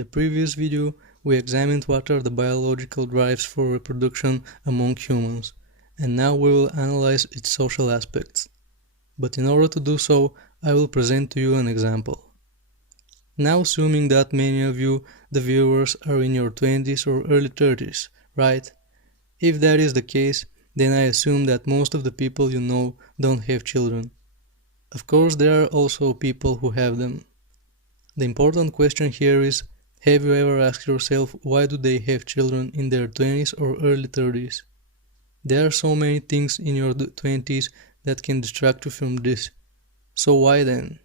the previous video, we examined what are the biological drives for reproduction among humans, and now we will analyze its social aspects. But in order to do so, I will present to you an example. Now assuming that many of you, the viewers, are in your 20s or early 30s, right? If that is the case, then I assume that most of the people you know don't have children. Of course, there are also people who have them. The important question here is, have you ever asked yourself why do they have children in their 20s or early 30s? There are so many things in your 20s that can distract you from this. So why then?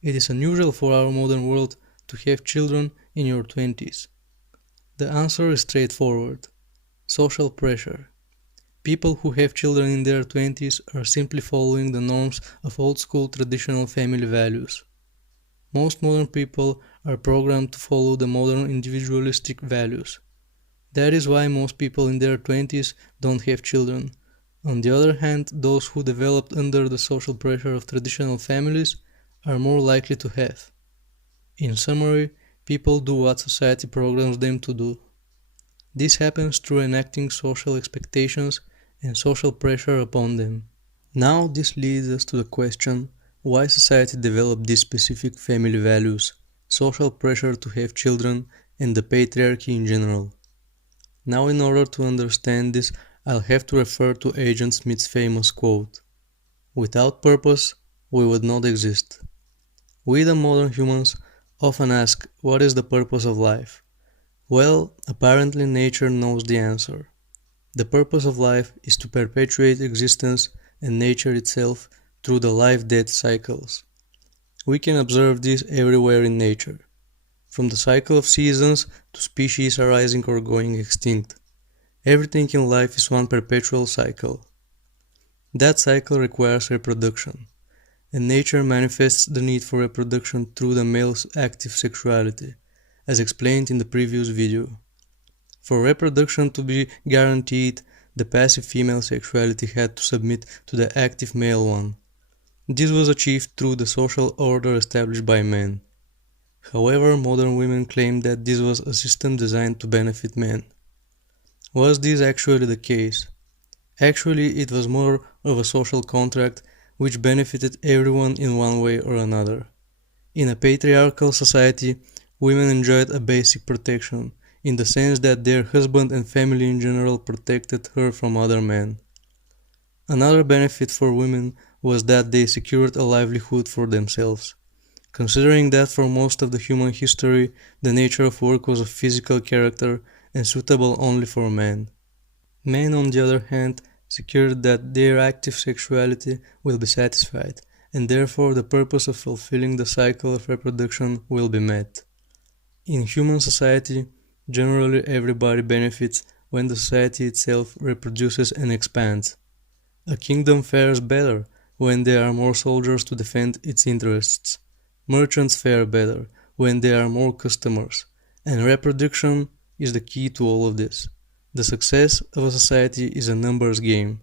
It is unusual for our modern world to have children in your 20s. The answer is straightforward. Social pressure. People who have children in their 20s are simply following the norms of old-school traditional family values. Most modern people are programmed to follow the modern individualistic values. That is why most people in their 20s don't have children. On the other hand, those who developed under the social pressure of traditional families are more likely to have. In summary, people do what society programs them to do. This happens through enacting social expectations and social pressure upon them. Now this leads us to the question, why society developed these specific family values, social pressure to have children, and the patriarchy in general. Now in order to understand this, I'll have to refer to Agent Smith's famous quote, "Without purpose, we would not exist." We the modern humans often ask, what is the purpose of life? Well, apparently nature knows the answer. The purpose of life is to perpetuate existence and nature itself through the life-death cycles. We can observe this everywhere in nature, from the cycle of seasons to species arising or going extinct. Everything in life is one perpetual cycle. That cycle requires reproduction, and nature manifests the need for reproduction through the male's active sexuality, as explained in the previous video. For reproduction to be guaranteed, the passive female sexuality had to submit to the active male one. This was achieved through the social order established by men. However, modern women claim that this was a system designed to benefit men. Was this actually the case? Actually, it was more of a social contract which benefited everyone in one way or another. In a patriarchal society, women enjoyed a basic protection, in the sense that their husband and family in general protected her from other men. Another benefit for women was that they secured a livelihood for themselves, considering that for most of the human history the nature of work was of physical character and suitable only for men. Men, on the other hand, secured that their active sexuality will be satisfied, and therefore the purpose of fulfilling the cycle of reproduction will be met. In human society, generally everybody benefits when the society itself reproduces and expands. A kingdom fares better when there are more soldiers to defend its interests. Merchants fare better when there are more customers, and reproduction is the key to all of this. The success of a society is a numbers game.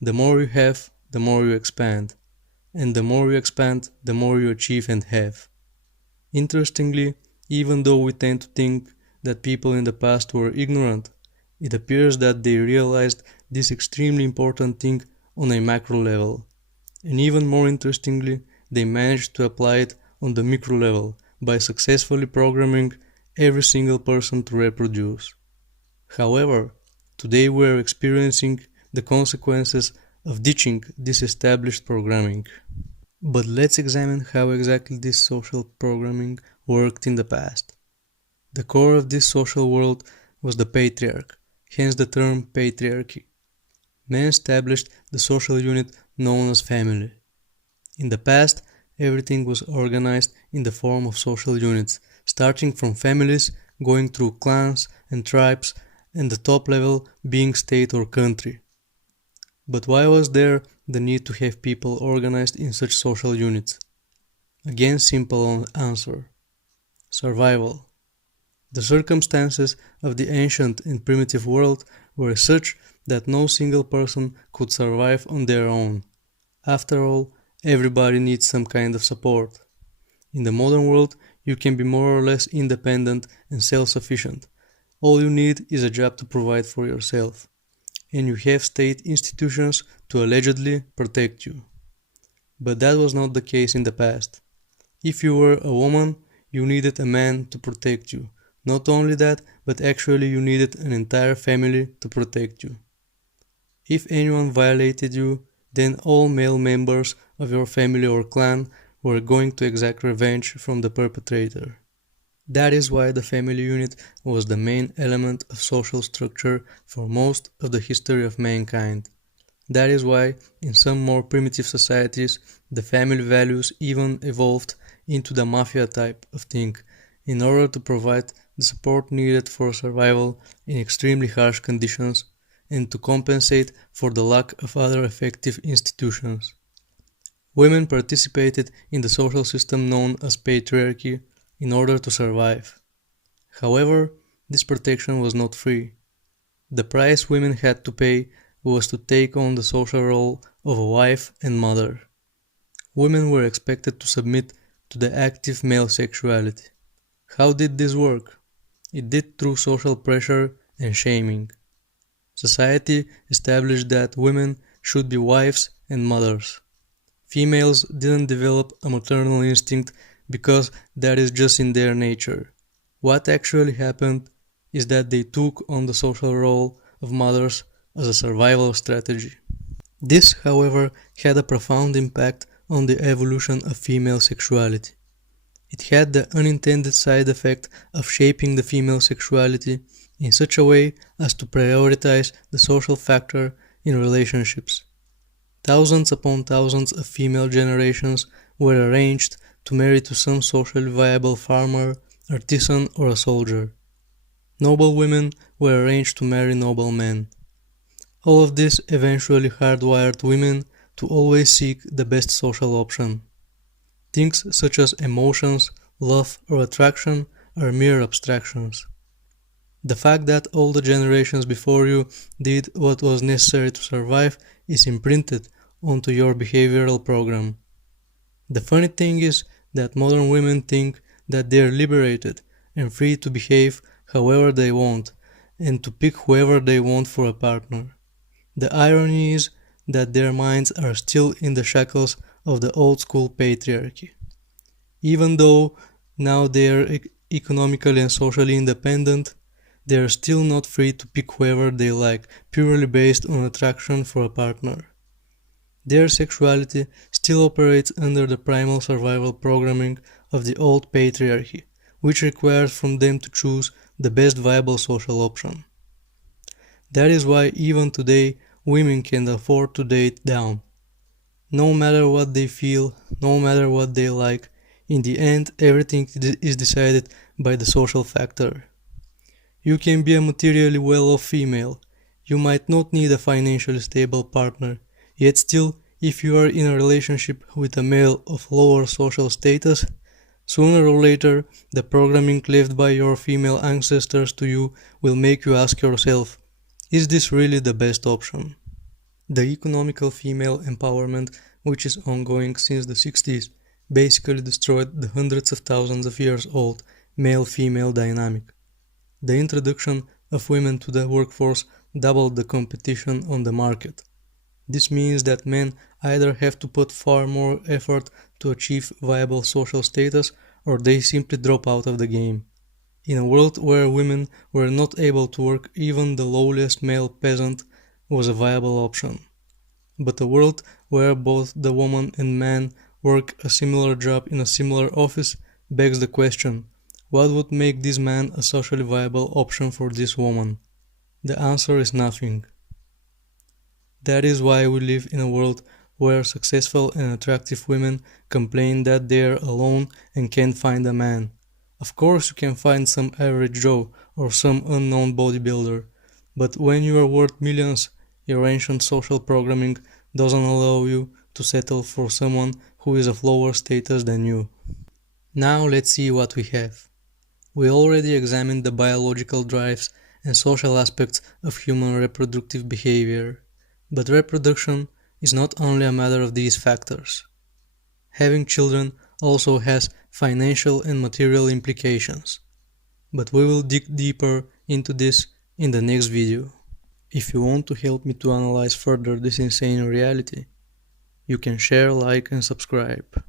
The more you have, the more you expand, and the more you expand, the more you achieve and have. Interestingly, even though we tend to think that people in the past were ignorant, it appears that they realized this extremely important thing on a macro level. And even more interestingly, they managed to apply it on the micro level by successfully programming every single person to reproduce. However, today we are experiencing the consequences of ditching this established programming. But let's examine how exactly this social programming worked in the past. The core of this social world was the patriarch, hence the term patriarchy. Men established the social unit known as family. In the past, everything was organized in the form of social units, starting from families, going through clans and tribes, and the top level being state or country. But why was there the need to have people organized in such social units? Again, simple answer. Survival. The circumstances of the ancient and primitive world were such that no single person could survive on their own. After all, everybody needs some kind of support. In the modern world, you can be more or less independent and self-sufficient. All you need is a job to provide for yourself, and you have state institutions to allegedly protect you. But that was not the case in the past. If you were a woman, you needed a man to protect you. Not only that, but actually you needed an entire family to protect you. If anyone violated you, then all male members of your family or clan were going to exact revenge from the perpetrator. That is why the family unit was the main element of social structure for most of the history of mankind. That is why, in some more primitive societies, the family values even evolved into the mafia type of thing, in order to provide the support needed for survival in extremely harsh conditions and to compensate for the lack of other effective institutions. Women participated in the social system known as patriarchy in order to survive. However, this protection was not free. The price women had to pay was to take on the social role of a wife and mother. Women were expected to submit to the active male sexuality. How did this work? It did through social pressure and shaming. Society established that women should be wives and mothers. Females didn't develop a maternal instinct because that is just in their nature. What actually happened is that they took on the social role of mothers as a survival strategy. This, however, had a profound impact on the evolution of female sexuality. It had the unintended side effect of shaping the female sexuality in such a way as to prioritize the social factor in relationships. Thousands upon thousands of female generations were arranged to marry to some socially viable farmer, artisan, or a soldier. Noble women were arranged to marry noble men. All of this eventually hardwired women to always seek the best social option. Things such as emotions, love, or attraction are mere abstractions. The fact that all the generations before you did what was necessary to survive is imprinted onto your behavioral program. The funny thing is that modern women think that they are liberated and free to behave however they want and to pick whoever they want for a partner. The irony is that their minds are still in the shackles of the old school patriarchy. Even though now they are economically and socially independent, they are still not free to pick whoever they like purely based on attraction for a partner. Their sexuality still operates under the primal survival programming of the old patriarchy, which requires from them to choose the best viable social option. That is why even today women can afford to date down. No matter what they feel, no matter what they like, in the end everything is decided by the social factor. You can be a materially well-off female. You might not need a financially stable partner, yet still, if you are in a relationship with a male of lower social status, sooner or later the programming left by your female ancestors to you will make you ask yourself, is this really the best option? The economical female empowerment, which is ongoing since the 60s, basically destroyed the hundreds of thousands of years old male-female dynamic. The introduction of women to the workforce doubled the competition on the market. This means that men either have to put far more effort to achieve viable social status or they simply drop out of the game. In a world where women were not able to work, even the lowliest male peasant was a viable option. But a world where both the woman and man work a similar job in a similar office begs the question, what would make this man a socially viable option for this woman? The answer is nothing. That is why we live in a world where successful and attractive women complain that they are alone and can't find a man. Of course you can find some average Joe or some unknown bodybuilder, but when you are worth millions, your ancient social programming doesn't allow you to settle for someone who is of lower status than you. Now let's see what we have. We already examined the biological drives and social aspects of human reproductive behavior, but reproduction is not only a matter of these factors. Having children also has financial and material implications. But we will dig deeper into this in the next video. If you want to help me to analyze further this insane reality, you can share, like and subscribe.